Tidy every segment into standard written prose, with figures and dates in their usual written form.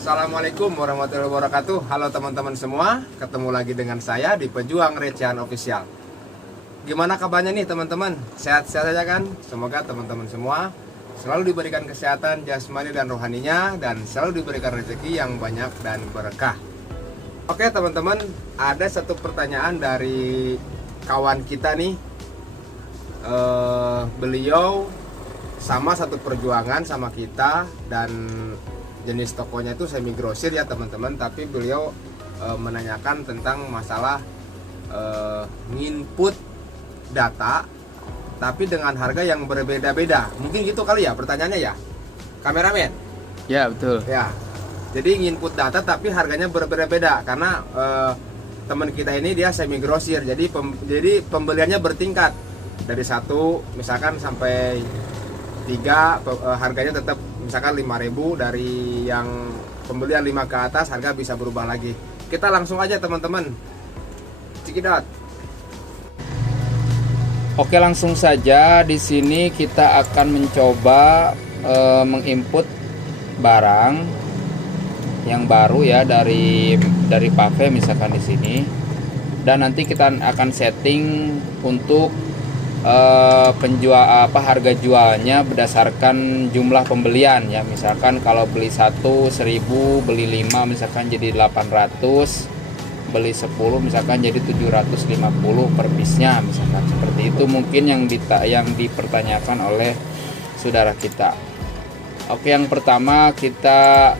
Assalamualaikum warahmatullahi wabarakatuh. Halo teman-teman semua, ketemu lagi dengan saya di Pejuang Recehan Official. Gimana kabarnya nih teman-teman? Sehat-sehat aja kan? Semoga teman-teman semua selalu diberikan kesehatan jasmani dan rohaninya, dan selalu diberikan rezeki yang banyak dan berkah. Oke teman-teman, ada satu pertanyaan dari kawan kita nih. Beliau sama satu perjuangan sama kita, dan jenis tokonya itu semi grosir ya teman-teman, tapi beliau menanyakan tentang masalah nginput data tapi dengan harga yang berbeda-beda. Mungkin gitu kali ya pertanyaannya ya, kameramen? Ya betul. Ya, jadi nginput data tapi harganya berbeda-beda karena teman kita ini dia semi grosir, jadi pembeliannya bertingkat dari satu misalkan sampai 3, harganya tetap misalkan 5.000, dari yang pembelian 5 ke atas harga bisa berubah lagi. Kita langsung aja teman-teman, cekidot. Oke, langsung saja. Di sini kita akan mencoba menginput barang yang baru ya dari Pave misalkan di sini, dan nanti kita akan setting untuk harga jualnya berdasarkan jumlah pembelian ya. Misalkan kalau beli 1.000, beli 5 misalkan jadi 800, beli 10 misalkan jadi 750 per piece-nya misalkan. Seperti itu mungkin yang dipertanyakan oleh saudara kita. Oke, yang pertama kita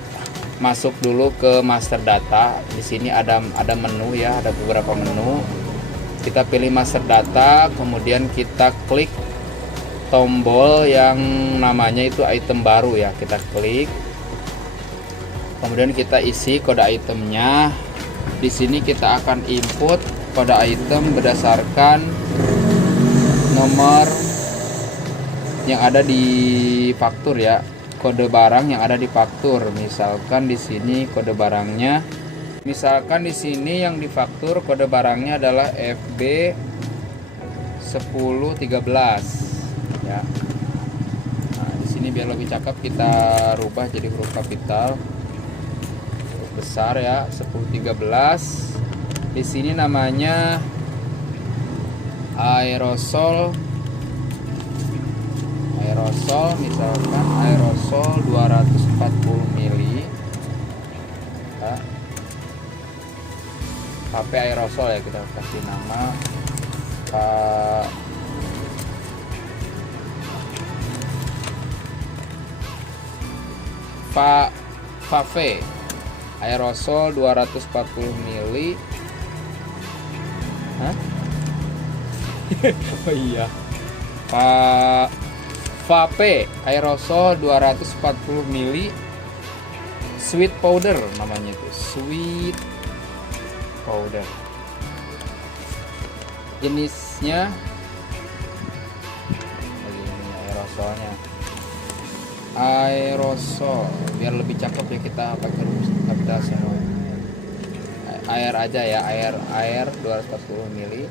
masuk dulu ke master data. Di sini ada menu ya, ada beberapa menu. Kita pilih master data, kemudian kita klik tombol yang namanya itu item baru ya, kita klik. Kemudian kita isi kode itemnya. Di sini kita akan input kode item berdasarkan nomor yang ada di faktur ya, kode barang yang ada di faktur. Misalkan di sini kode barangnya, misalkan di sini yang difaktur kode barangnya adalah FB 1013 ya. Nah, di sini biar lebih cakep kita rubah jadi huruf kapital, huruf besar ya, 1013. Di sini namanya aerosol misalkan aerosol 240 mili ya. HP aerosol ya, kita kasih nama Pave aerosol 240 mili. Hah? Oh iya, Pave aerosol 240 mili sweet powder namanya itu, sweet powder. Jenisnya aerosolnya aerosol, biar lebih cakep ya kita pakai huruf kapital semua. Air aja ya, air 240 mili.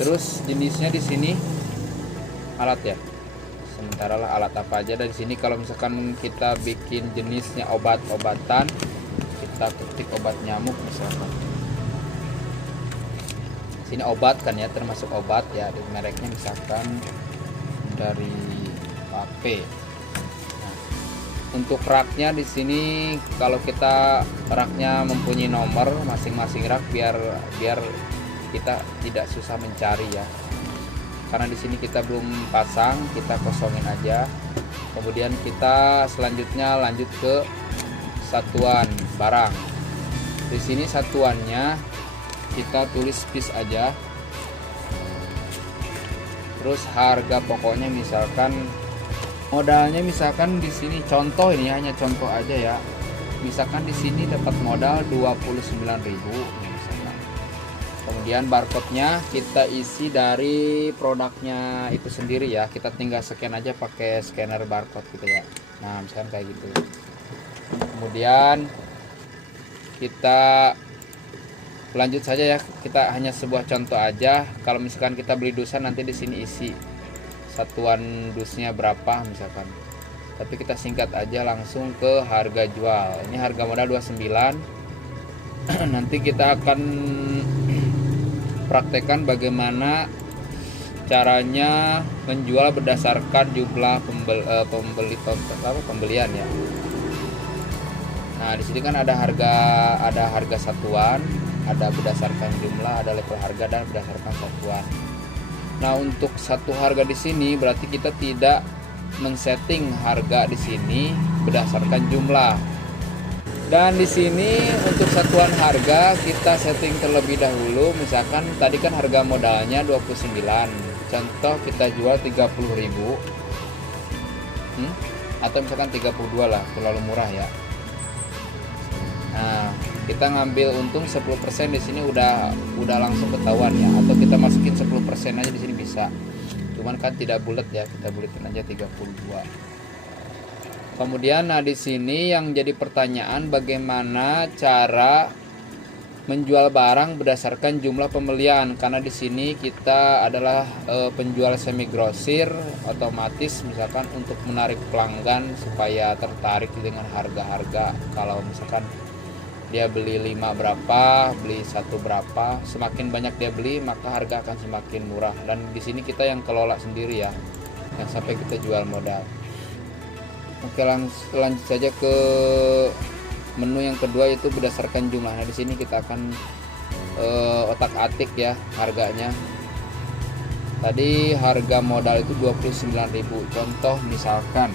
Terus jenisnya di sini alat ya. Sementara lah alat apa aja dari sini. Kalau misalkan kita bikin jenisnya obat-obatan, kita ketik obat nyamuk misalkan. Sini obat kan ya, termasuk obat ya, di mereknya misalkan dari Pave. Nah, untuk raknya di sini kalau kita raknya mempunyai nomor masing-masing rak, biar kita tidak susah mencari ya. Karena di sini kita belum pasang, kita kosongin aja. Kemudian kita selanjutnya lanjut ke satuan barang. Di sini satuannya kita tulis piece aja. Terus harga pokoknya misalkan modalnya misalkan di sini contoh, ini hanya contoh aja ya. Misalkan di sini dapat modal 29.000 misalkan. Kemudian barcode-nya kita isi dari produknya itu sendiri ya. Kita tinggal scan aja pakai scanner barcode gitu ya. Nah, misalkan kayak gitu. Kemudian kita lanjut saja ya, kita hanya sebuah contoh aja. Kalau misalkan kita beli dusan, nanti di sini isi satuan dusnya berapa misalkan. Tapi kita singkat aja langsung ke harga jual. Ini harga modal 29. Nanti kita akan praktekkan bagaimana caranya menjual berdasarkan jumlah pembelian ya. Nah, di sini kan ada harga satuan, ada berdasarkan jumlah, ada level harga dan berdasarkan satuan. Nah, untuk satu harga di sini berarti kita tidak men-setting harga di sini berdasarkan jumlah. Dan di sini untuk satuan harga kita setting terlebih dahulu. Misalkan tadi kan harga modalnya 29. Contoh kita jual 30.000. Atau misalkan 32 lah, terlalu murah ya. Nah, kita ngambil untung 10% di sini udah langsung ketahuan ya, atau kita masukin 10% aja di sini bisa. Cuman kan tidak bulat ya, kita buletin aja 32. Kemudian nah di sini yang jadi pertanyaan bagaimana cara menjual barang berdasarkan jumlah pembelian, karena di sini kita adalah penjual semi grosir, otomatis misalkan untuk menarik pelanggan supaya tertarik dengan harga-harga. Kalau misalkan dia beli 5 berapa, beli 1 berapa, semakin banyak dia beli maka harga akan semakin murah. Dan di sini kita yang kelola sendiri ya, yang sampai kita jual modal. Oke, lanjut saja ke menu yang kedua, yaitu berdasarkan jumlah. Nah, di sini kita akan otak-atik ya harganya. Tadi harga modal itu 29.000. Contoh misalkan,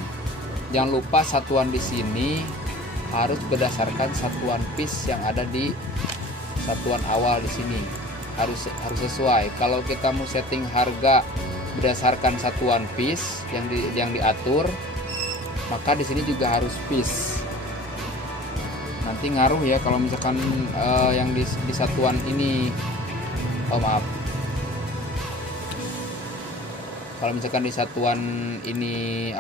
jangan lupa satuan di sini harus berdasarkan satuan piece yang ada di satuan awal di sini. Harus sesuai. Kalau kita mau setting harga berdasarkan satuan piece yang diatur, maka di sini juga harus piece. Nanti ngaruh ya kalau misalkan yang di satuan ini, kalau misalkan di satuan ini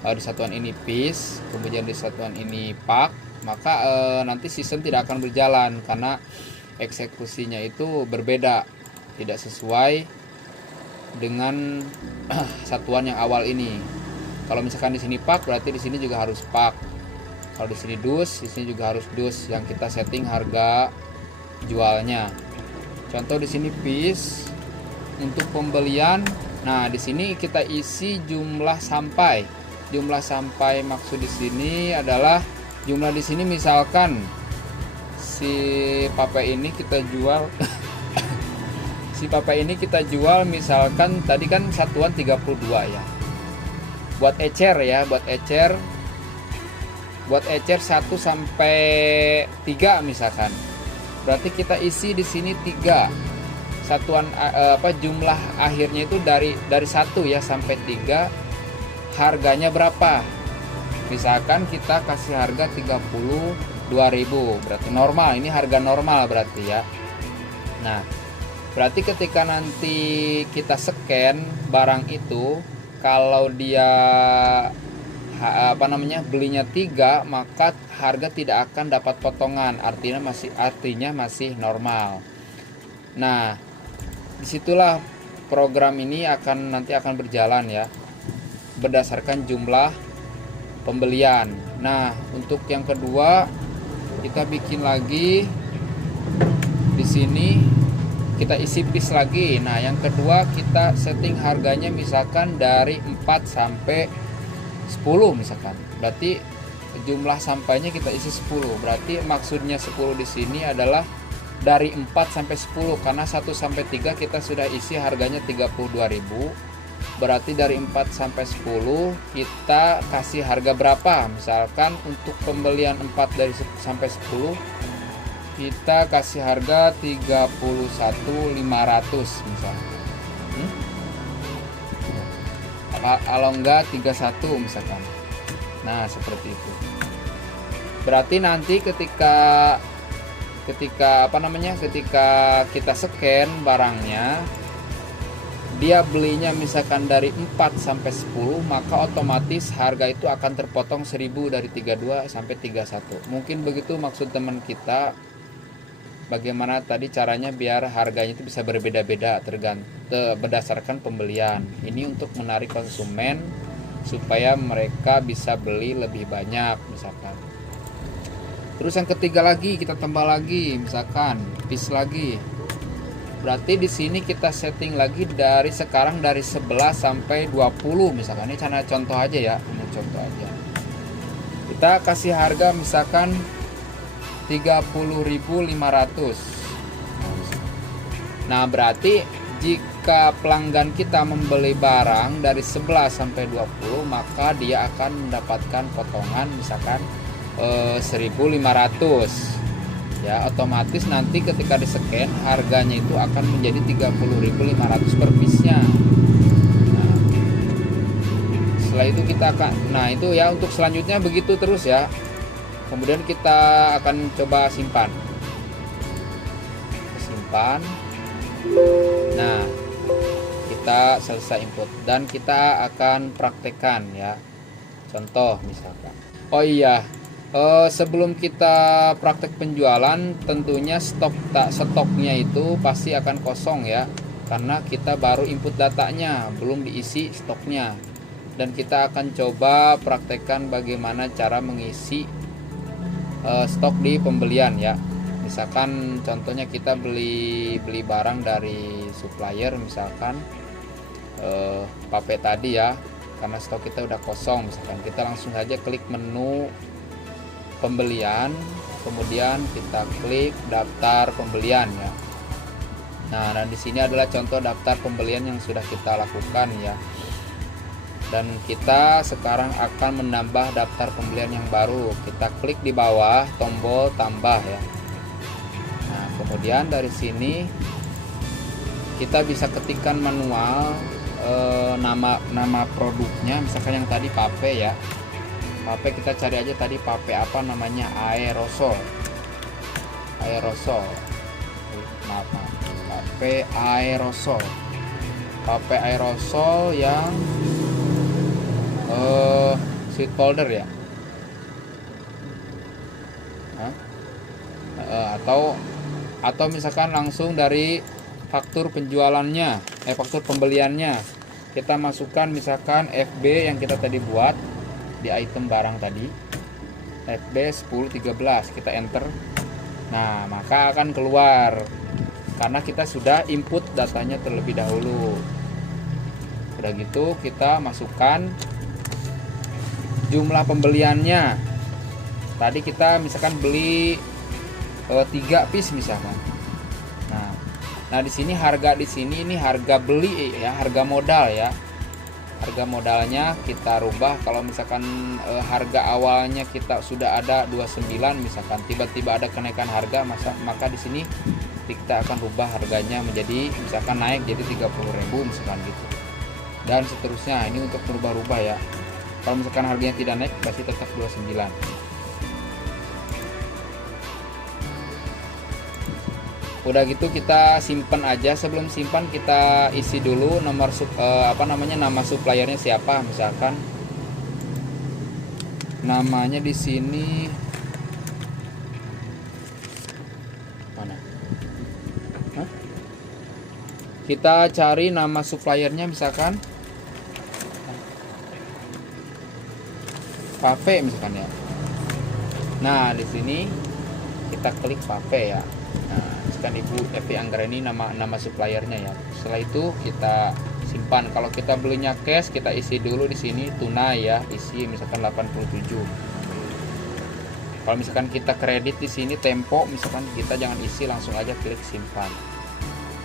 di satuan ini piece, kemudian di satuan ini pak, maka nanti sistem tidak akan berjalan karena eksekusinya itu berbeda, tidak sesuai dengan satuan yang awal ini. Kalau misalkan di sini pak, berarti di sini juga harus pak. Kalau di sini dus, di sini juga harus dus yang kita setting harga jualnya. Contoh di sini piece untuk pembelian. Nah, di sini kita isi jumlah sampai. Jumlah sampai maksud di sini adalah jumlah di sini misalkan si papa ini kita jual si papa ini kita jual misalkan tadi kan satuan 32 ya. Buat ecer 1 sampai 3 misalkan. Berarti kita isi di sini 3. Satuan jumlah akhirnya itu dari 1 ya sampai 3. Harganya berapa? Misalkan kita kasih harga 32.000, berarti normal. Ini harga normal berarti ya. Nah, berarti ketika nanti kita scan barang itu, kalau dia belinya 3, maka harga tidak akan dapat potongan, artinya masih normal. Nah, disitulah program ini nanti akan berjalan ya, berdasarkan jumlah pembelian. Nah, untuk yang kedua kita bikin lagi di sini, kita isi piece lagi. Nah, yang kedua kita setting harganya misalkan dari 4 sampai 10 misalkan. Berarti jumlah sampainya kita isi 10. Berarti maksudnya 10 di sini adalah dari 4 sampai 10, karena 1 sampai 3 kita sudah isi harganya 32.000. Berarti dari 4 sampai 10 kita kasih harga berapa? Misalkan untuk pembelian 4 sampai 10 kita kasih harga 31.500 misalnya. Kalau enggak 31 misalkan. Nah, seperti itu. Berarti nanti ketika kita scan barangnya, dia belinya misalkan dari 4 sampai 10, maka otomatis harga itu akan terpotong 1000 dari 32 sampai 31. Mungkin begitu maksud teman kita. Bagaimana tadi caranya biar harganya itu bisa berbeda-beda berdasarkan pembelian. Ini untuk menarik konsumen supaya mereka bisa beli lebih banyak misalkan. Terus yang ketiga lagi kita tambah lagi misalkan piece lagi. Berarti di sini kita setting lagi dari sekarang dari 11 sampai 20 misalkan. Ini cara contoh aja ya, ini contoh aja. Kita kasih harga misalkan 30.500. Nah, berarti jika pelanggan kita membeli barang dari 11 sampai 20, maka dia akan mendapatkan potongan misalkan 1.500. Ya, otomatis nanti ketika di-scan harganya itu akan menjadi 30.500 per piece-nya. Nah, setelah itu kita akan, nah itu ya untuk selanjutnya begitu terus ya. Kemudian kita akan coba simpan. Nah, kita selesai input dan kita akan praktekkan ya. Contoh misalkan. Oh iya, sebelum kita praktek penjualan, tentunya stoknya itu pasti akan kosong ya, karena kita baru input datanya, belum diisi stoknya. Dan kita akan coba praktekkan bagaimana cara mengisi stok di pembelian ya. Misalkan contohnya kita beli barang dari supplier, misalkan pape tadi ya, karena stok kita udah kosong. Misalkan kita langsung saja klik menu pembelian, kemudian kita klik daftar pembelian ya. Nah, dan di sini adalah contoh daftar pembelian yang sudah kita lakukan ya. Dan kita sekarang akan menambah daftar pembelian yang baru. Kita klik di bawah tombol tambah ya. Nah, kemudian dari sini kita bisa ketikkan manual nama produknya, misalkan yang tadi pape ya. Pape kita cari aja tadi pape apa namanya, aerosol. Maaf, pape aerosol yang sweet folder ya. Atau misalkan langsung dari faktur penjualannya, faktur pembeliannya kita masukkan misalkan FB yang kita tadi buat di item barang tadi, FB 1013, kita enter. Nah, maka akan keluar karena kita sudah input datanya terlebih dahulu. Udah gitu kita masukkan jumlah pembeliannya. Tadi kita misalkan beli 3 piece misalkan. Nah, di sini harga ini harga beli ya, harga modal ya. Harga modalnya kita rubah. Kalau misalkan harga awalnya kita sudah ada 29 misalkan, tiba-tiba ada kenaikan harga, maka di sini kita akan rubah harganya menjadi misalkan naik jadi 30.000 misalkan gitu. Dan seterusnya, ini untuk berubah-ubah ya. Kalau misalkan harganya tidak naik pasti tetap 29. Udah gitu kita simpan aja. Sebelum simpan kita isi dulu nomor nama suppliernya siapa, misalkan namanya di sini mana? Kita cari nama suppliernya misalkan Pape misalkan ya. Nah, di sini kita klik Pape ya. Nah, misalkan Ibu Evi Anggreni nama suppliernya ya. Setelah itu kita simpan. Kalau kita belinya cash, kita isi dulu di sini tunai ya, isi misalkan 87. Kalau misalkan kita kredit di sini tempo, misalkan kita jangan isi, langsung aja klik simpan.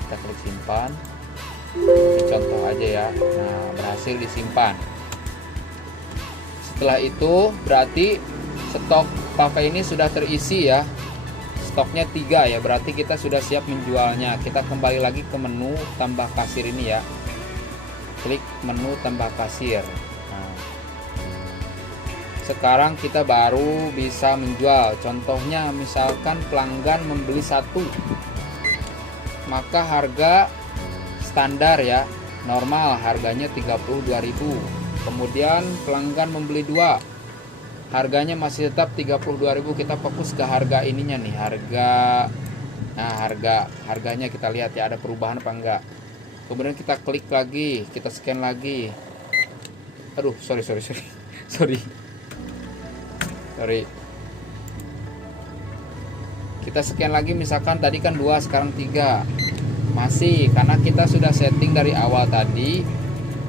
Kita klik simpan. Contoh aja ya. Nah, berhasil disimpan. Setelah itu berarti stok pakai ini sudah terisi ya. stoknya 3 ya, berarti kita sudah siap menjualnya. Kita kembali lagi ke menu tambah kasir ini ya, klik menu tambah kasir. Nah, sekarang kita baru bisa menjual. Contohnya misalkan pelanggan membeli 1, maka harga standar ya, normal harganya 32.000. Kemudian pelanggan membeli 2, harganya masih tetap 32.000. Kita fokus ke harga ininya nih, harganya kita lihat ya ada perubahan apa enggak. Kemudian kita klik lagi, kita scan lagi. Aduh, sorry. Kita scan lagi, misalkan tadi kan 2, sekarang 3. Masih, karena kita sudah setting dari awal tadi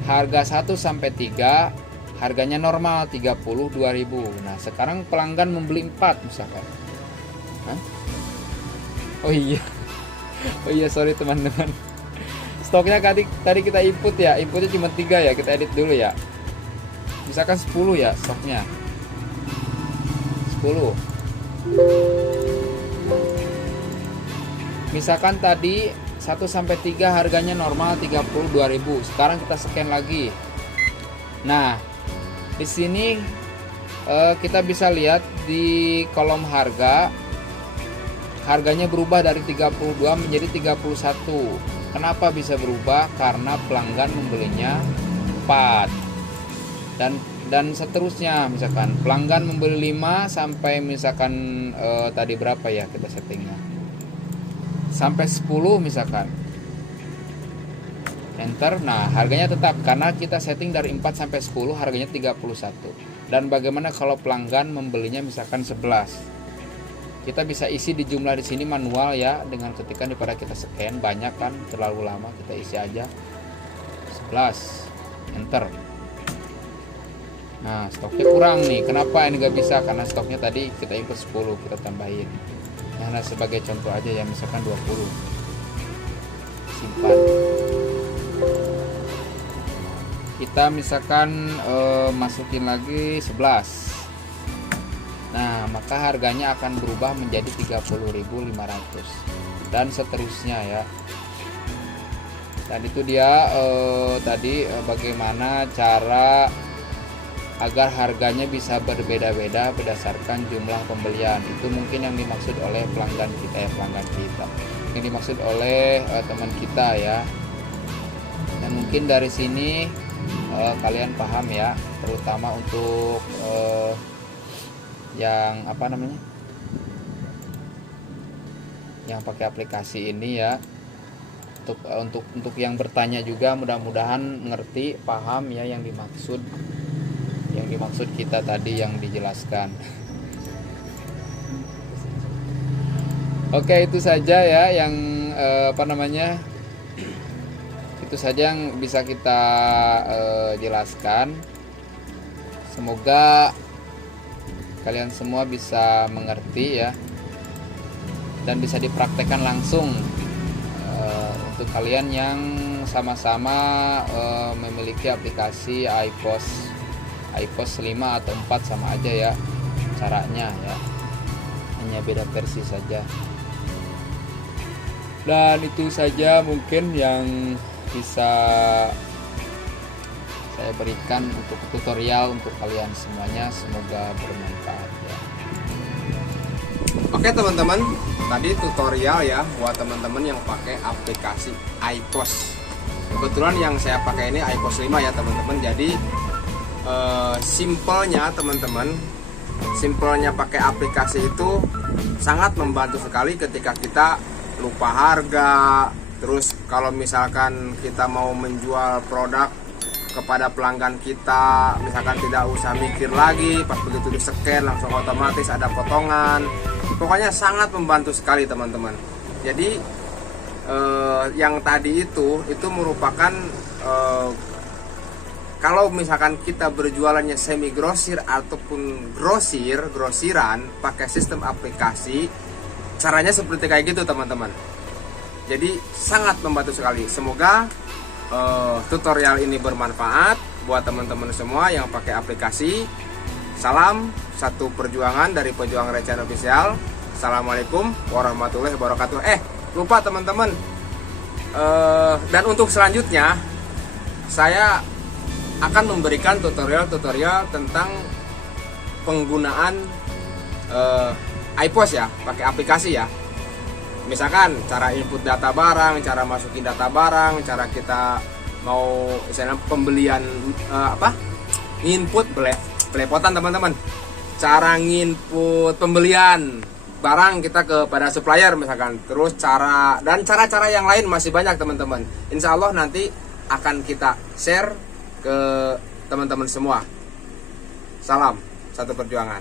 harga 1 sampai 3 harganya normal 32.000. Nah, sekarang pelanggan membeli 4 misalkan. Hah? Oh iya, sorry teman-teman. Stoknya tadi kita input ya, inputnya cuma 3 ya, kita edit dulu ya. Misalkan 10 ya stoknya. 10. Misalkan tadi 1 sampai 3 harganya normal 32.000. Sekarang kita scan lagi. Nah, di sini kita bisa lihat di kolom harga, harganya berubah dari 32 menjadi 31. Kenapa bisa berubah? Karena pelanggan membelinya 4. Dan seterusnya, misalkan pelanggan membeli 5 sampai misalkan tadi berapa ya kita settingnya, sampai 10 misalkan, enter. Nah, harganya tetap karena kita setting dari 4 sampai 10 harganya 31. Dan bagaimana kalau pelanggan membelinya misalkan 11? Kita bisa isi di jumlah di sini manual ya, dengan ketikan daripada kita scan banyak kan terlalu lama, kita isi aja 11, enter. Nah, stoknya kurang nih. Kenapa ini nggak bisa? Karena stoknya tadi kita input 10, kita tambahin. Nah, sebagai contoh aja ya, misalkan 20. Simpan. Kita misalkan masukin lagi 11. Nah, maka harganya akan berubah menjadi 30.500 dan seterusnya ya. Dan itu dia tadi bagaimana cara agar harganya bisa berbeda-beda berdasarkan jumlah pembelian. Itu mungkin yang dimaksud oleh pelanggan kita ya, yang dimaksud oleh teman kita ya. Dan mungkin dari sini kalian paham ya, terutama untuk yang yang pakai aplikasi ini ya. Untuk yang bertanya juga mudah-mudahan ngerti, paham ya yang dimaksud kita tadi yang dijelaskan. Oke, itu saja ya yang itu saja yang bisa kita jelaskan. Semoga kalian semua bisa mengerti ya, dan bisa dipraktekkan langsung untuk kalian yang sama-sama memiliki aplikasi iPost 5 atau 4 sama aja ya caranya ya, hanya beda versi saja. Dan itu saja mungkin yang bisa saya berikan untuk tutorial untuk kalian semuanya, semoga bermanfaat ya. Oke teman-teman, tadi tutorial ya buat teman-teman yang pakai aplikasi iPost. Kebetulan yang saya pakai ini iPost 5 ya teman-teman. Jadi simpelnya teman-teman, simpelnya pakai aplikasi itu sangat membantu sekali ketika kita lupa harga. Terus kalau misalkan kita mau menjual produk kepada pelanggan kita, misalkan tidak usah mikir lagi, pas begitu di scan langsung otomatis ada potongan. Pokoknya sangat membantu sekali teman-teman. Jadi yang tadi itu merupakan kalau misalkan kita berjualannya semi grosir ataupun grosiran pakai sistem aplikasi, caranya seperti kayak gitu teman-teman. Jadi sangat membantu sekali. Semoga tutorial ini bermanfaat buat teman-teman semua yang pakai aplikasi. Salam satu perjuangan dari Pejuang Recehan Official. Assalamualaikum warahmatullahi wabarakatuh. Lupa teman-teman. Dan untuk selanjutnya saya akan memberikan tutorial-tutorial tentang penggunaan iPOS ya, pakai aplikasi ya. Misalkan cara input data barang, cara masukin data barang, cara kita mau misalnya pembelian input belepotan teman-teman. Cara nginput pembelian barang kita kepada supplier misalkan. Terus cara-cara yang lain masih banyak teman-teman. Insya Allah nanti akan kita share ke teman-teman semua. Salam satu perjuangan.